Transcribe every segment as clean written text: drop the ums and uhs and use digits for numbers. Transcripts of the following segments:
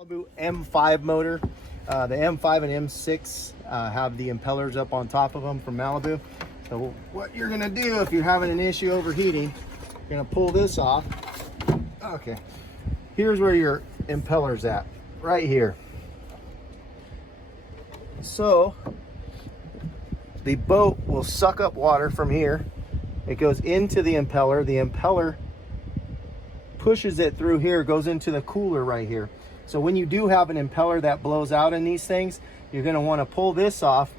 Malibu M5 motor. The M5 and M6 have the impellers up on top of them from Malibu. So what you're gonna do if you're having an issue overheating, you're gonna pull this off. Okay, here's where your impeller's at, right here. So the boat will suck up water from here. It goes into the impeller pushes it through here, goes into the cooler right here. So when you do have an impeller that blows out in these things, you're going to want to pull this off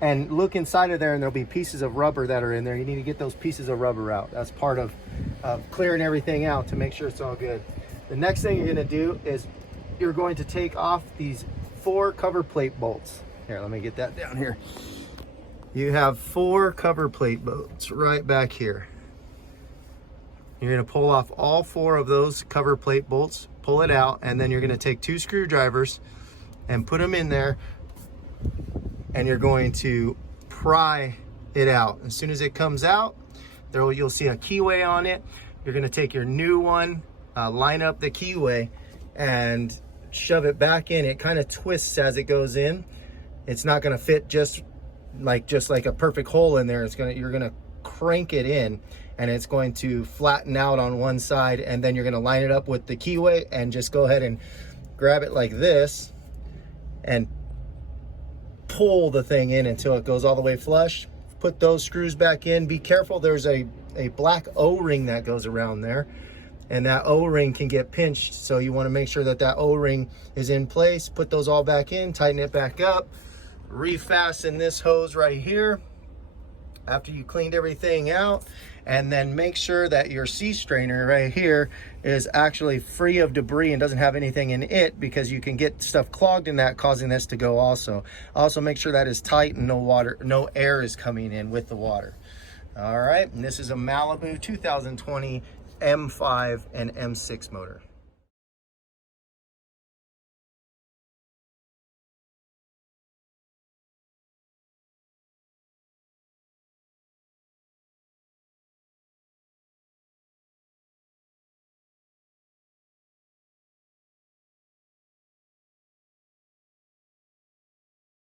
and look inside of there, and there'll be pieces of rubber that are in there. You need to get those pieces of rubber out. That's part of clearing everything out to make sure it's all good. The next thing you're going to do is you're going to take off these 4 cover plate bolts. Here, let me get that down here. You have 4 cover plate bolts right back here. You're going to pull off all 4 of those cover plate bolts, pull it out, and then you're going to take 2 screwdrivers and put them in there, and you're going to pry it out. As soon as it comes out, you'll see a keyway on it. You're going to take your new one, line up the keyway, and shove it back in. It kind of twists as it goes in. It's not going to fit just like a perfect hole in there. You're going to crank it in, and it's going to flatten out on one side, and then you're going to line it up with the keyway and just go ahead and grab it like this and pull the thing in until it goes all the way flush. Put those screws back in. Be careful, there's a black O-ring that goes around there, and that O-ring can get pinched, so you want to make sure that O-ring is in place. Put those all back in, tighten it back up, refasten this hose right here after you cleaned everything out, and then make sure that your sea strainer right here is actually free of debris and doesn't have anything in it, because you can get stuff clogged in that, causing this to go also. Also make sure that is tight and no air is coming in with the water. All right, and this is a Malibu 2020 M5 and M6 motor.